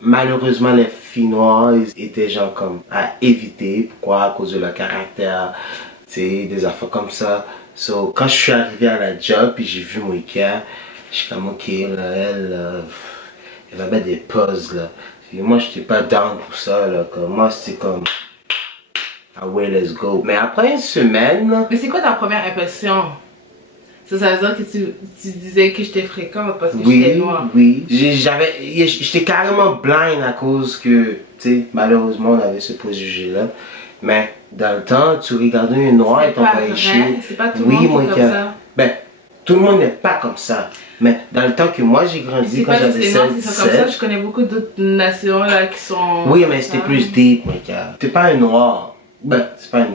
Malheureusement, les filles noires ils étaient genre comme à éviter. Pourquoi? À cause de leur caractère, tu sais, des affaires comme ça. So, quand je suis arrivé à la job puis j'ai vu Moïka, je suis comme ok, là, elle va mettre des pauses là. Puis moi, j'étais pas down pour ça là. Comme, moi, c'était comme ah ouais, let's go. Mais après une semaine là, Mais c'est quoi ta première impression? Ça veut dire que tu disais que j'étais fréquente parce que j'étais noire. Oui, j'étais carrément blind à cause que, tu sais, malheureusement on avait ce préjugé là. Mais dans le temps, tu regardais une noire et t'envoyais chier. C'est pas tout le monde qui est comme ça. Ben, tout le monde n'est pas comme ça. Mais dans le temps que moi j'ai grandi, quand j'avais 16, 17... Je connais beaucoup d'autres nations là qui sont... Oui, mais c'était plus deep, Moïka. T'es pas un noir. Ben, c'est pas un...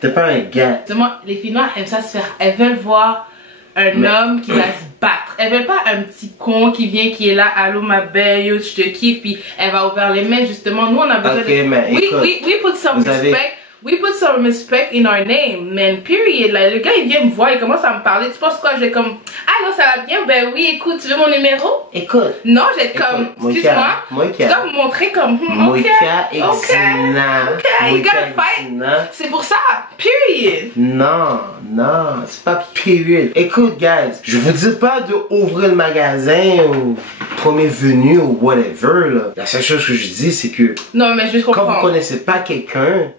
T'es pas un gars. Justement, les filles noires aiment ça se faire... Elles veulent voir un homme qui va se battre. Elles veulent pas un petit con qui vient, qui est là, allô ma belle, yo, je te kiffe, puis elle va ouvrir les mains, justement. Nous, on a besoin de... Mais écoute, we put some respect. We put some respect in our name, man, period. Là, le gars, il vient me voir, il commence à me parler. Tu penses quoi? Je vais comme, allô, ça va bien? Ben oui, écoute, tu veux mon numéro? Écoute. Non, je vais être comme, excuse-moi. Tu dois me montrer comme, Moïka et Xina. You gotta fight. C'est pour ça, period. Non, c'est pas period. Écoute, guys, je vous dis pas de ouvrir le magasin au premier venu ou whatever, là. La seule chose que je dis, c'est que... Non, mais je comprends. Quand vous connaissez pas quelqu'un...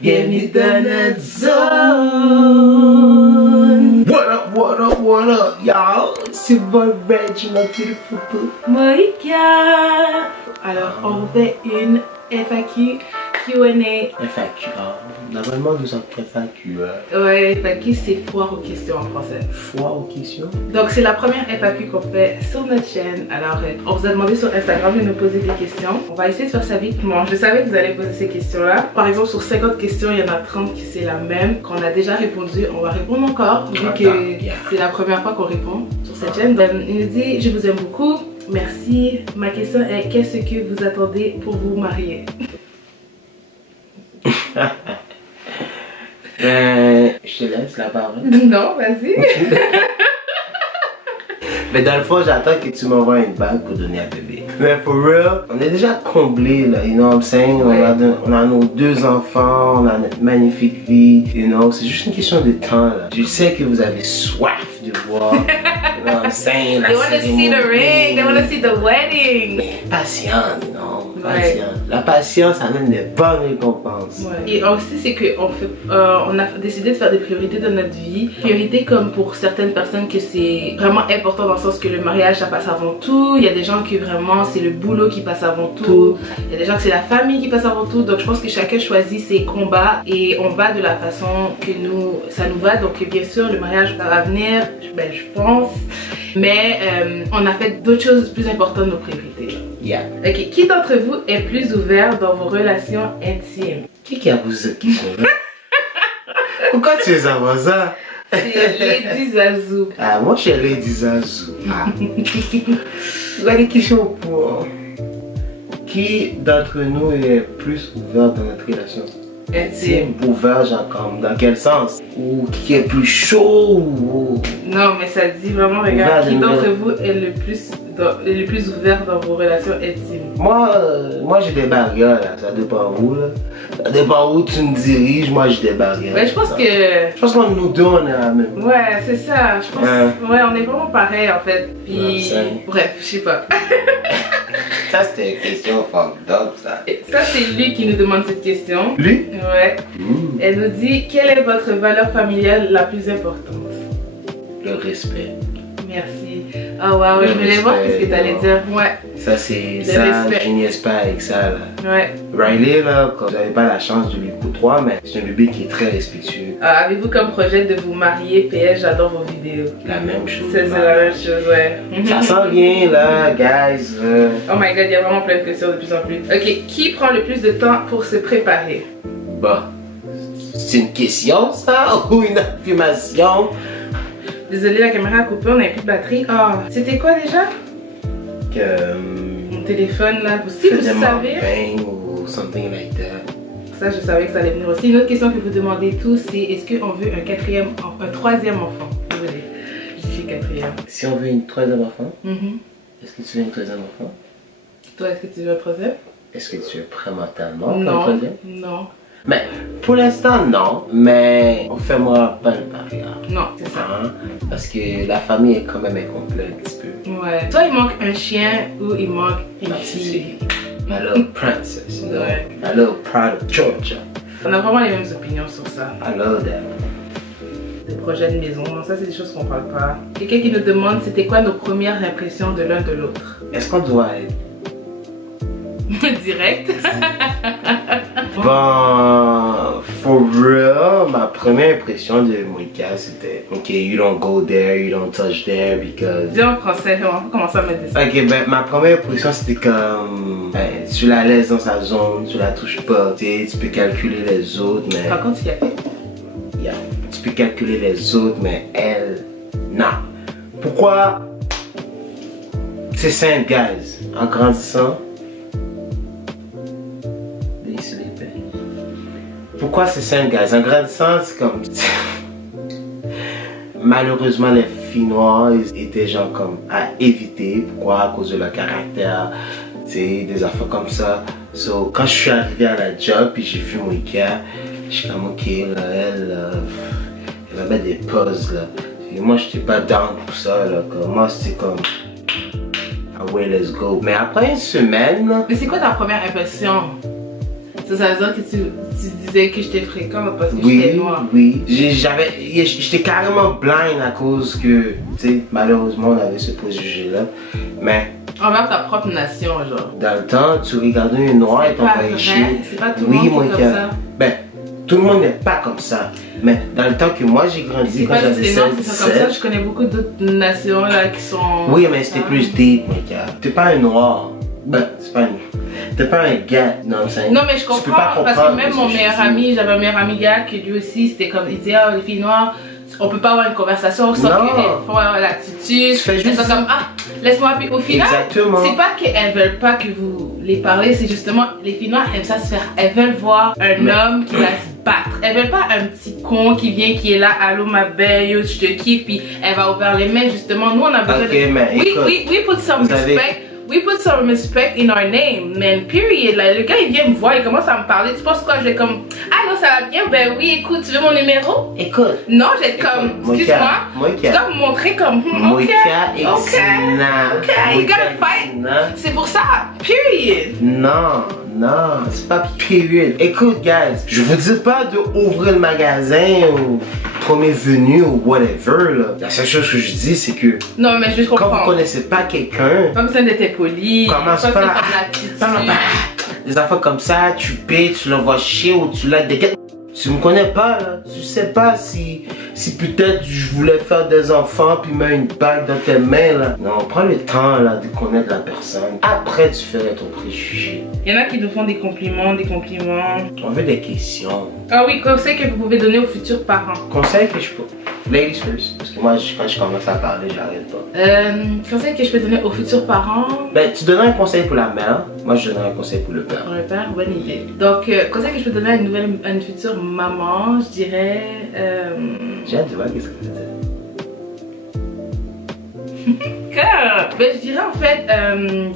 Bienvenue dans notre zone. What up, y'all? C'est votre Reggie, notre beautiful boo. Moïka. Alors, on fait une FAQ Q&A. FAQ, normalement nous sommes FAQ. Ouais, FAQ c'est foire aux questions en français. Foire aux questions? Donc c'est la première FAQ qu'on fait sur notre chaîne. Alors on vous a demandé sur Instagram de nous poser des questions. On va essayer de faire ça vite. Moi je savais que vous allez poser ces questions là. Par exemple sur 50 questions, il y en a 30 qui c'est la même. Qu'on a déjà répondu, on va répondre encore. Vu que c'est la première fois qu'on répond sur cette chaîne. Il nous dit, je vous aime beaucoup. Merci. Ma question est, qu'est-ce que vous attendez pour vous marier? Je te laisse la parole. Non, vas-y. Mais dans le fond, j'attends que tu m'envoies une bague pour donner à bébé. Mais for real, on est déjà comblé là, you know what I'm saying? Ouais. On a nos 2 enfants, on a notre magnifique vie, you know, c'est juste une question de temps là. Je sais que vous avez soif de voir, you know what I'm saying? They want to see the ring, they want to see the wedding. Mais patience, you know. La patience amène des bonnes récompenses. Et aussi c'est que on a décidé de faire des priorités dans notre vie. Priorités comme pour certaines personnes que c'est vraiment important dans le sens que le mariage ça passe avant tout. Il y a des gens qui vraiment c'est le boulot qui passe avant tout. Il y a des gens que c'est la famille qui passe avant tout. Donc je pense que chacun choisit ses combats et on va de la façon que ça nous va. Donc bien sûr le mariage va venir, ben, je pense. Mais on a fait d'autres choses plus importantes nos priorités. Yeah. Ok, qui d'entre vous est plus ouvert dans vos relations intimes? Qui a posé cette question-là? Pourquoi tu veux savoir ça? C'est Lady Zazou. Ah, moi je suis Lady Zazou. Vous avez des questions pour... Qui d'entre nous est plus ouvert dans notre relation? Intime. Ouvert, genre comme dans quel sens? Ou qui est plus chaud ou... Non, mais ça dit vraiment, regarde, qui d'entre vous est le plus ouvert dans vos relations intimes? Moi j'ai des barrières là, ça dépend où là. Ça dépend où tu me diriges, moi j'ai des barrières. Ouais, je pense que... Je pense qu'on nous deux on est la même. Ouais, c'est ça, je pense... Ouais, on est vraiment pareil en fait. Puis... Bref, je sais pas. Ça c'était une question fucked up ça. Ça c'est lui qui nous demande cette question. Lui? Ouais. Elle nous dit, quelle est votre valeur familiale la plus importante? Le respect. Merci. Oh wow, je voulais voir ce que tu allais dire. Ouais. Ça c'est ça, respect. je niaise pas avec ça là. Ouais. Riley là, quand j'avais pas la chance de lui côtoyer, mais c'est un bébé qui est très respectueux. Avez-vous comme projet de vous marier? PS, j'adore vos vidéos. La même chose. C'est la même chose, ouais. Ça s'en vient là, guys. Oh my god, il y a vraiment plein de questions de plus en plus. Ok, qui prend le plus de temps pour se préparer? Bah, c'est une question ça ou une affirmation? Désolée, la caméra a coupé, on n'a plus de batterie. Oh, c'était quoi déjà? Mon téléphone là, si vous savez. Bang ou something like that. Ça, je savais que ça allait venir aussi. Une autre question que vous demandez tous, c'est est-ce qu'on veut un troisième enfant? Désolée, je dis quatrième. Si on veut une troisième enfant, est-ce que tu veux une troisième enfant? Toi, est-ce que tu veux un troisième? Est-ce que tu es prêt mentalement pour un Non, troisième? non. Mais pour l'instant, non. Mais on fait moi pas une barrière. Non, c'est ça. Parce que la famille est quand même incomplète un petit peu. Ouais. Soit il manque un chien ou il manque une fille. My little princess. Ouais. My little pride of Georgia. On a vraiment les mêmes opinions sur ça. I love that. Des projets de maison, ça c'est des choses qu'on parle pas. Quelqu'un qui nous demande c'était quoi nos premières impressions de l'un de l'autre. Est-ce qu'on doit être direct? Bon, for real, ma première impression de Moïka c'était ok, you don't go there, you don't touch there because... Dis en français, on va commencer à mettre des... Ok, ben ma première impression c'était comme... Ben, tu la laisses dans sa zone, tu la touches pas, tu peux calculer les autres, mais... Par contre, il y a fait. Yeah. Tu peux calculer les autres, mais elle, non. Pourquoi? C'est simple, guys. En grandissant... Pourquoi c'est simple, guys? En grandissant, c'est comme... Malheureusement, les filles noires étaient genre comme à éviter. Pourquoi? À cause de leur caractère, tu sais, des affaires comme ça. So, quand je suis arrivé à la job, puis j'ai vu Moïka, je suis comme, ok, là, elle va mettre des pauses, là. Et moi, j'étais pas down pour ça, là. Moi, c'était comme... Ah ouais, let's go. Mais après une semaine, là... Mais c'est quoi ta première impression? Ça veut dire que tu disais que j'étais fréquente parce que j'étais noire. Oui, j'étais carrément blind à cause que, tu sais, malheureusement on avait ce préjugé-là. Mais... Envers ta propre nation, genre. Dans le temps, tu regardais une noire et t'envoyais chier. C'est pas tout le monde qui est comme ça. Ben, tout le monde n'est pas comme ça. Mais dans le temps que moi j'ai grandi, quand j'avais 16, comme ça, je connais beaucoup d'autres nations là qui sont... Oui, mais c'était plus deep, Moïka. T'es pas un noir. Ben, c'est pas une... T'es pas un gars, non, c'est... Non, mais je comprends, parce que même mon meilleur ami, j'avais un meilleur ami gars qui lui aussi, c'était comme, il disait, oh, les filles noires, on peut pas avoir une conversation sans qu'elles font l'attitude. Elles sont comme, ah, laisse-moi, puis au final, c'est pas qu'elles veulent pas que vous les parlez, c'est justement, les filles noires aiment ça se faire, elles veulent voir un homme qui va se battre. Elles veulent pas un petit con qui vient, qui est là, allô ma belle, yo, je te kiffe, puis elle va ouvrir les mains, justement, nous on a besoin de... We put some respect. We put some respect in our name, man, period. Là, le gars il vient me voir, il commence à me parler. Tu penses quoi? Je vais comme, allô, ça va bien? Ben oui, écoute, tu veux mon numéro? Écoute. Non, je vais être comme, excuse-moi. Tu dois me montrer comme, ok, you gotta fight. C'est pour ça, period. Non, c'est pas period. Écoute, guys, je vous dis pas de ouvrir le magasin ou premier venu ou whatever, là. La seule chose que je dis, c'est que... Non, mais je comprends. Quand vous connaissez pas quelqu'un... Pas besoin d'être poli. Commence pas des affaires comme ça, tu payes, tu l'envoies chier ou tu l'as des... Tu me connais pas, là. Tu sais pas si peut-être je voulais faire des enfants puis mettre une bague dans tes mains, là. Non, prends le temps, là, de connaître la personne. Après, tu ferais ton préjugé. Il y en a qui nous font des compliments, On veut des questions. Ah oui, conseil que vous pouvez donner aux futurs parents. Conseil que je peux... Ladies first. Parce que moi, quand je commence à parler, j'arrête pas. Conseil que je peux donner aux futurs parents? Ben, tu donnerais un conseil pour la mère. Moi, je donnerais un conseil pour le père. Pour le père, bonne idée. Donc, conseil que je peux donner à une future maman, je dirais... J'ai hâte de voir qu'est-ce que tu dis. Ben, je dirais en fait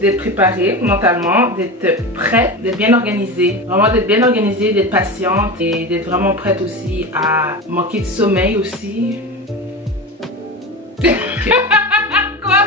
d'être préparée mentalement, d'être prête, d'être bien organisée. Vraiment d'être bien organisée, d'être patiente et d'être vraiment prête aussi à manquer de sommeil aussi. Quoi?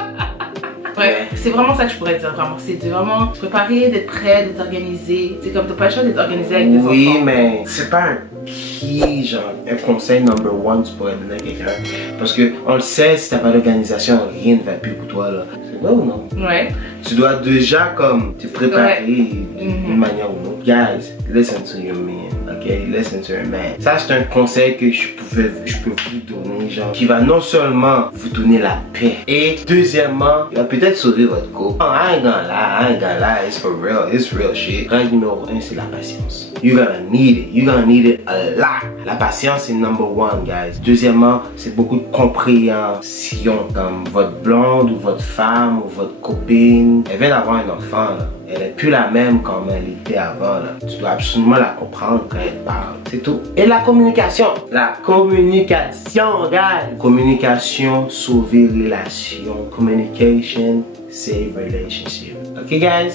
Ouais, c'est vraiment ça que je pourrais dire, vraiment. C'est de vraiment se préparer, d'être prêt, d'être organisé. C'est comme t'as pas le choix d'être organisé avec tes enfants. Oui, mais c'est pas un qui, genre, un conseil number one tu pourrais donner à quelqu'un. Parce que on le sait, si t'as pas d'organisation, rien ne va plus pour toi là. C'est vrai ou non? Ouais. Tu dois déjà comme te préparer d'une manière ou d'une autre. Guys, listen to your man, ok? Listen to your man. Ça c'est un conseil que je peux vous donner, genre, qui va non seulement vous donner la paix, et deuxièmement, il va peut-être sauver votre couple. Oh, I ain't gonna lie, it's for real, it's real shit. Règle numéro 1, c'est la patience. You're gonna need it a lot. La patience c'est number one, guys. Deuxièmement, c'est beaucoup de compréhension. Comme votre blonde ou votre femme ou votre copine, elle vient d'avoir un enfant là. Elle est plus la même comme elle était avant là. Tu dois absolument la comprendre quand elle parle. C'est tout. Et la communication. La communication, guys. Communication, sauver relation. Communication, save relationship. Ok, guys?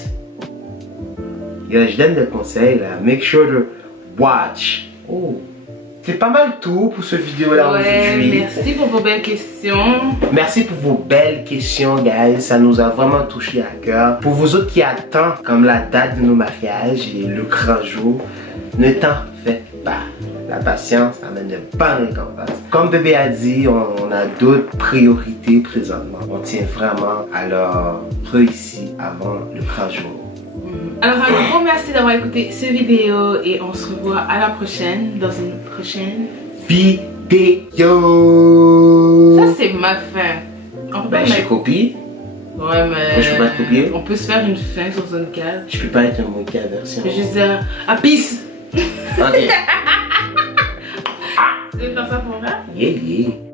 Je donne des conseils là. Make sure to watch. Oh. C'est pas mal tout pour cette vidéo là aujourd'hui. Merci pour vos belles questions. Merci pour vos belles questions, guys. Ça nous a vraiment touché à cœur. Pour vous autres qui attendent comme la date de nos mariages et le grand jour, ne t'en faites pas. La patience amène de bonnes récompenses. Comme bébé a dit, on a d'autres priorités présentement. On tient vraiment à leur réussir avant le grand jour. Alors un gros merci d'avoir écouté cette vidéo et on se revoit à la prochaine dans une prochaine vidéo. Ça c'est ma fin. On peut Ben je copie. Ouais mais je peux pas te copier. On peut se faire une fin sur zone 4. Je peux pas être un mot 4 version. Je vais juste dire à peace. Ok. Tu veux faire ça pour moi? Yeah.